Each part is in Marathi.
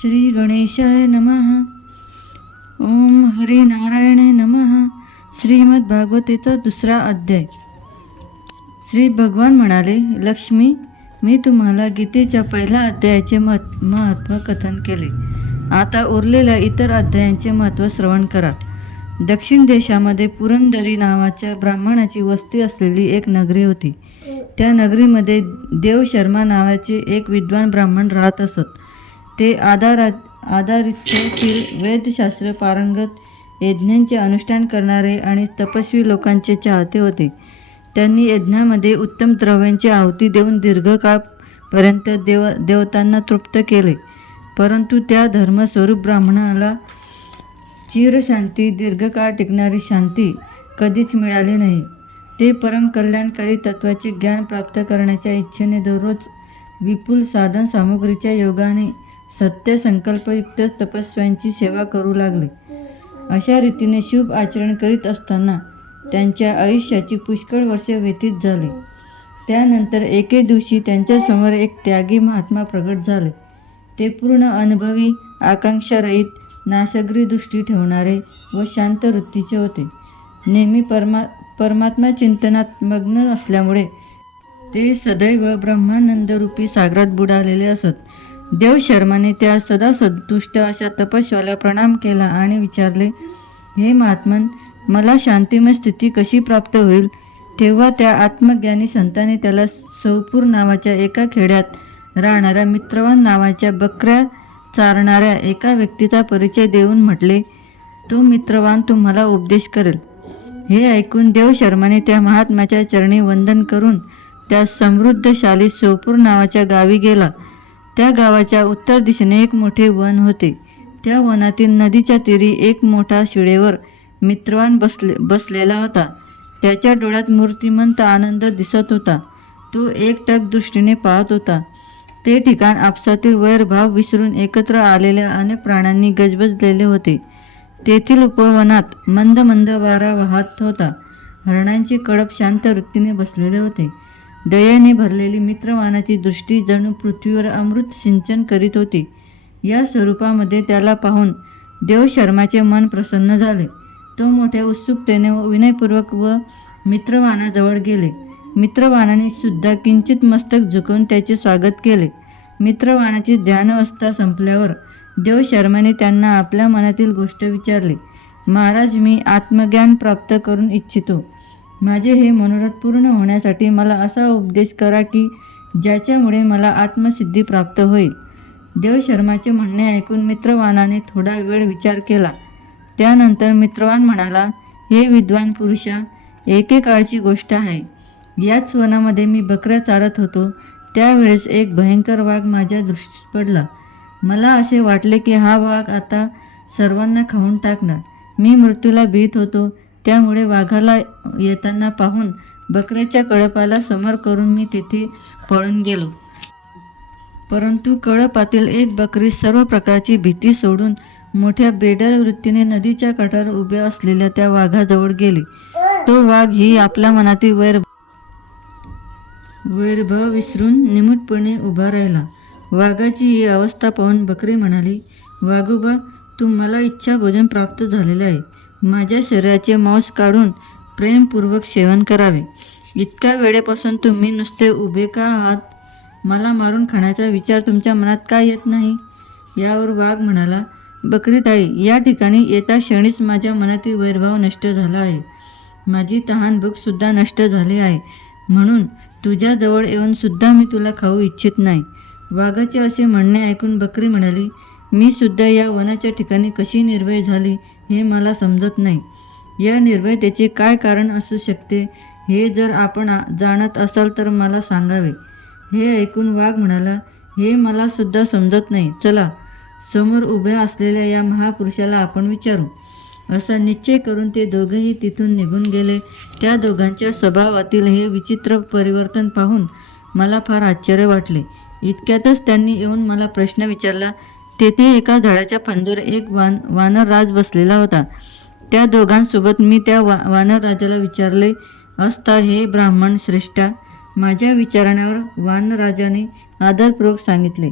श्री गणेशाय नमः. ओम हरी नारायणे नमः. श्रीमद्भागवतेचा 2रा अध्याय. श्री भगवान म्हणाले, लक्ष्मी, मी तुम्हाला गीतेच्या पहिल्या अध्यायाचे महत्त्व कथन केले. आता उरलेल्या इतर अध्यायांचे महत्त्व श्रवण करा. दक्षिण देशामध्ये पुरंदरी नावाच्या ब्राह्मणाची वस्ती असलेली एक नगरी होती. त्या नगरीमध्ये देवशर्मा नावाचे एक विद्वान ब्राह्मण राहत असत. ते आदरातिथ्यशील, वेदशास्त्र पारंगत, यज्ञांचे अनुष्ठान करणारे आणि तपस्वी लोकांचे चाहते होते. त्यांनी यज्ञामध्ये उत्तम द्रव्यांची आहुती देऊन दीर्घकाळपर्यंत देवतांना तृप्त केले. परंतु त्या धर्मस्वरूप ब्राह्मणाला चिरशांती, दीर्घकाळ टिकणारी शांती कधीच मिळाली नाही. ते परम कल्याणकारी तत्त्वाचे ज्ञान प्राप्त करण्याच्या इच्छेने दररोज विपुल साधन सामुग्रीच्या योगाने सत्य संकल्पयुक्त तपस्व्यांची सेवा करू लागले. अशा रीतीने शुभ आचरण करीत असताना त्यांच्या आयुष्याची पुष्कळ वर्षे व्यतीत झाली. त्यानंतर एके दिवशी त्यांच्यासमोर एक त्यागी महात्मा प्रगट झाले. ते पूर्ण अनुभवी, आकांक्षारहित, नाशग्री दृष्टी ठेवणारे व शांत वृत्तीचे होते. नेहमी परमात्मा चिंतनात मग्न असल्यामुळे ते सदैव ब्रह्मानंदरूपी सागरात बुडालेले असत. देवशर्माने त्या सदा संतुष्ट अशा तपस्वाला प्रणाम केला आणि विचारले, हे महात्मन, मला शांतिमय स्थिती कशी प्राप्त होईल? तेव्हा त्या आत्मज्ञानी संतांनी त्याला सौपूर नावाच्या एका खेड्यात राहणाऱ्या मित्रवान नावाच्या बकऱ्या चारणाऱ्या एका व्यक्तीचा परिचय देऊन म्हटले, तो मित्रवान तुम्हाला उपदेश करेल. हे ऐकून देवशर्माने त्या महात्म्याच्या चरणी वंदन करून त्या समृद्धशाली सौपूर नावाच्या गावी गेला. त्या गावाच्या उत्तर दिशेने एक मोठे वन होते. त्या वनातील नदीच्या तीरी एक मोठा शिळेवर मित्रवान बसलेला होता. त्याच्या डोळ्यात मूर्तिमंत आनंद दिसत होता. तो एकटक दृष्टीने पाहत होता. ते ठिकाण आपसातील वैरभाव विसरून एकत्र आलेल्या अनेक प्राण्यांनी गजबजलेले होते. तेथील उपवनात मंद मंद वारा वाहत होता. हरणांचे कळप शांत वृत्तीने बसलेले होते. दयेने भरलेली मित्रवानाची दृष्टी जणू पृथ्वीवर अमृत सिंचन करीत होती. या स्वरूपामध्ये त्याला पाहून देवशर्माचे मन प्रसन्न झाले. तो मोठ्या उत्सुकतेने व विनयपूर्वक मित्रवानाजवळ गेले. मित्रवानाने सुद्धा किंचित मस्तक झुकवून त्याचे स्वागत केले. मित्रवानाची ध्यानावस्था संपल्यावर देवशर्माने त्यांना आपल्या मनातील गोष्ट विचारली. महाराज, मी आत्मज्ञान प्राप्त करून इच्छितो. माझे हे मनोरथ पूर्ण होण्यासाठी मला असा उपदेश करा की ज्याच्यामुळे मला आत्मसिद्धी प्राप्त होईल. देवशर्माचे म्हणणे ऐकून मित्रवानाने थोडा वेळ विचार केला. त्यानंतर मित्रवान म्हणाला, हे विद्वान पुरुषा, एकेकाळची गोष्ट आहे. याच वनामध्ये मी बकऱ्या चारत होतो. त्यावेळेस एक भयंकर वाघ माझ्या दृष्टीस पडला. मला असे वाटले की हा वाघ आता सर्वांना खाऊन टाकणार. मी मृत्यूला भीत होतो. त्यामुळे वाघाला येताना पाहून बकऱ्याच्या कळपाला समोर करून मी तिथे पळून गेलो. परंतु कळपातील एक बकरी सर्व प्रकारची भीती सोडून मोठ्या बेडर वृत्तीने नदीच्या काठावर उभ्या असलेल्या त्या वाघाजवळ गेली. तो वाघ ही आपल्या मनातील वैरभाव विसरून निमूटपणे उभा राहिला. वाघाची ही अवस्था पाहून बकरी म्हणाली, वाघोबा, तुम्हाला इच्छा भोजन प्राप्त झालेले आहे. माझ्या शरीराचे मांस काढून प्रेमपूर्वक सेवन करावे. इतक्या वेळेपासून तुम्ही नुसते उभे का आहात? मला मारून खाण्याचा विचार तुमच्या मनात का येत नाही? यावर वाघ म्हणाला, बकरीताई, या ठिकाणी येता क्षणीच माझ्या मनातील वैरभाव नष्ट झाला आहे. माझी तहान भूकसुद्धा नष्ट झाली आहे. म्हणून तुझ्याजवळ येऊन सुद्धा मी तुला खाऊ इच्छित नाही. वाघाचे असे म्हणणे ऐकून बकरी म्हणाली, मी सुद्धा या वनाच्या ठिकाणी कशी निर्भय झाली हे मला समजत नाही. या निर्भयतेचे काय कारण असू शकते हे जर आपण जाणत असाल तर मला सांगावे. हे ऐकून वाघ म्हणाला, हे मला सुद्धा समजत नाही. चला, समोर उभ्या असलेल्या या महापुरुषाला आपण विचारू. असा निश्चय करून ते दोघेही तिथून निघून गेले. त्या दोघांच्या स्वभावातील हे विचित्र परिवर्तन पाहून मला फार आश्चर्य वाटले. इतक्यातच त्यांनी येऊन मला प्रश्न विचारला. तेथे एका झाडाच्या फांदीवर एक वानरराज बसलेला होता. त्या दोघांसोबत मी त्या वानरराजाला विचारले असता, हे ब्राह्मण श्रेष्ठा, माझ्या विचारण्यावर वानरराजाने आदरपूर्वक सांगितले,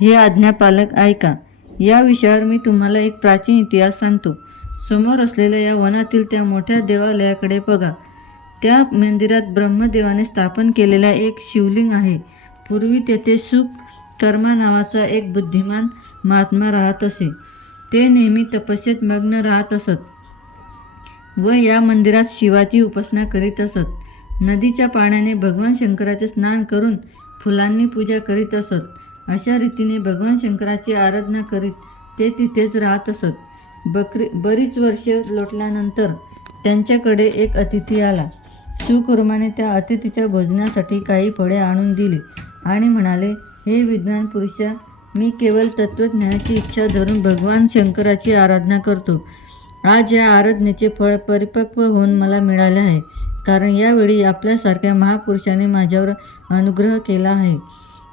हे आज्ञापालक ऐका. या विषयावर मी तुम्हाला एक प्राचीन इतिहास सांगतो. समोर असलेल्या या वनातील त्या मोठ्या देवालयाकडे बघा. त्या मंदिरात ब्रह्मदेवाने स्थापन केलेला एक शिवलिंग आहे. पूर्वी तेथे सुकर्मा नावाचा एक बुद्धिमान महात्मा राहत असे. ते नेहमी तपस्येत मग्न राहत असत व या मंदिरात शिवाची उपासना करीत असत. नदीच्या पाण्याने भगवान शंकराचे स्नान करून फुलांनी पूजा करीत असत. अशा रीतीने भगवान शंकराची आराधना करीत ते तिथेच राहत असत. बरीच वर्षे लोटल्यानंतर त्यांच्याकडे एक अतिथी आला. सुकुर्माने त्या अतिथीच्या भोजनासाठी काही फळे आणून दिली आणि म्हणाले, हे विद्वान पुरुषा, मी केवळ तत्त्वज्ञानाची इच्छा धरून भगवान शंकराची आराधना करतो. आज या आराधनेचे फळ परिपक्व होऊन मला मिळाले आहे, कारण यावेळी आपल्यासारख्या महापुरुषाने माझ्यावर अनुग्रह केला आहे.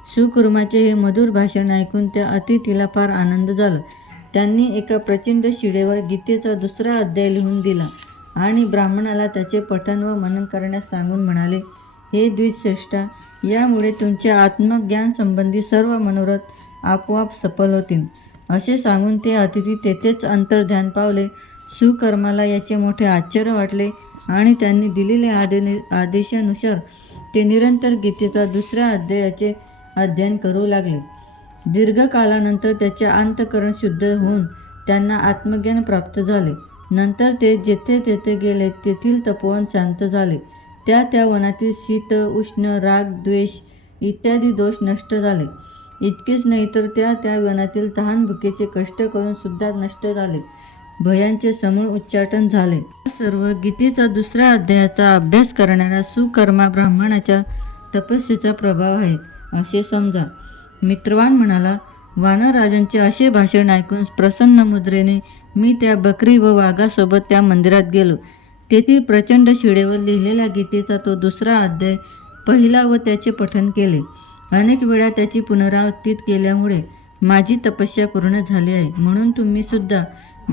सुकुर्माचे हे मधुर भाषण ऐकून त्या अतिथीला फार आनंद झाला. त्यांनी एका प्रचंड शिडेवर गीतेचा 2रा अध्याय लिहून दिला आणि ब्राह्मणाला त्याचे पठण व मनन करण्यास सांगून म्हणाले, हे द्विजश्रेष्ठा, यामुळे तुमच्या आत्मज्ञानसंबंधी सर्व मनोरथ आपोआप सफल होतील. असे सांगून ते अतिथी तेथेच अंतर्ध्यान पावले. सुकर्माला याचे मोठे आश्चर्य वाटले आणि त्यांनी दिलेल्या आदेशानुसार ते निरंतर गीतेचा 2ऱ्या अध्यायाचे अध्ययन करू लागले. दीर्घकालानंतर त्याचे अंतःकरण शुद्ध होऊन त्यांना आत्मज्ञान प्राप्त झाले. नंतर ते जेथे तेथे गेले तेथील तपोवन शांत झाले. त्या वनातील शीत, उष्ण, राग, द्वेष इत्यादी दोष नष्ट झाले. इतकेच नाही तर त्या वनातील तहान भुकेचे कष्ट करून सुद्धा नष्ट झाले. भयांचे समूळ उच्चाटन झाले. सर्व गीतेचा 2ऱ्या अध्यायाचा अभ्यास करणाऱ्या सुकर्मा ब्राह्मणाच्या तपस्येचा प्रभाव आहे असे समजा. मित्रवान म्हणाला, वानरराजांचे असे भाषण ऐकून प्रसन्न मुद्रेने मी त्या बकरी व वाघासोबत त्या मंदिरात गेलो. तेथील प्रचंड शिडेवर लिहिलेला गीतेचा तो 2रा अध्याय पहिला व त्याचे पठण केले. अनेक वेळा त्याची पुनरावृत्ती केल्यामुळे माझी तपस्या पूर्ण झाली आहे. म्हणून तुम्ही सुद्धा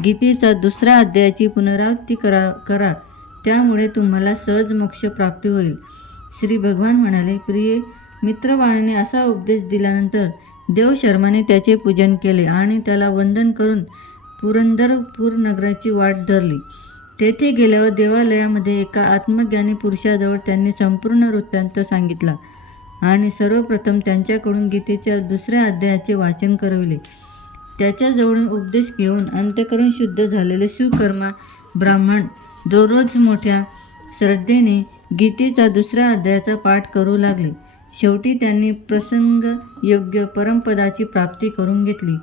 गीतेचा 2ऱ्या अध्यायाची पुनरावृत्ती करा. त्यामुळे तुम्हाला सहज मोक्ष प्राप्ती होईल. श्री भगवान म्हणाले, प्रिय मित्रवाणाने असा उपदेश दिल्यानंतर देवशर्माने त्याचे पूजन केले आणि त्याला वंदन करून पुरंदरपूर नगराची वाट धरली. तेथे गेल्यावर देवालयामध्ये एका आत्मज्ञानी पुरुषाजवळ त्यांनी संपूर्ण वृत्तांत सांगितला आणि सर्वप्रथम त्यांच्याकडून गीतेच्या 2ऱ्या अध्यायाचे वाचन करविले. त्याच्याजवळून उपदेश घेऊन अंतःकरण शुद्ध झालेले सुकर्मा ब्राह्मण दररोज मोठ्या श्रद्धेने गीतेचा 2ऱ्या अध्यायाचा पाठ करू लागले. शेवटी त्यांनी प्रसंग योग्य परमपदाची प्राप्ती करून घेतली.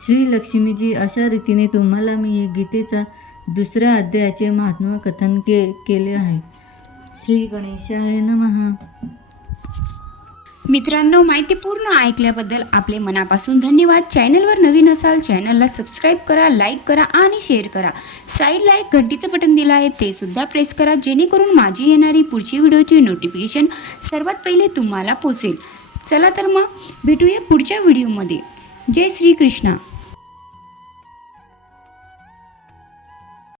श्री लक्ष्मीजी, अशा रीतीने तुम्हाला मी हे गीतेचा 2ऱ्या अध्यायाचे महात्म्य कथन केले आहे. श्री गणेशाय नमः. मित्रांनो, माहिती पूर्ण ऐकल्याबद्दल आपले मनापासून धन्यवाद. चॅनलवर नवीन असाल चॅनलला सबस्क्राईब करा, लाईक करा आणि शेअर करा. साईडला एक घंटीचं बटन दिलं आहे ते सुद्धा प्रेस करा, जेणेकरून माझी येणारी पुढची व्हिडिओची नोटिफिकेशन सर्वात पहिले तुम्हाला पोचेल. चला तर मग भेटूया पुढच्या व्हिडिओमध्ये. जय श्री कृष्णा.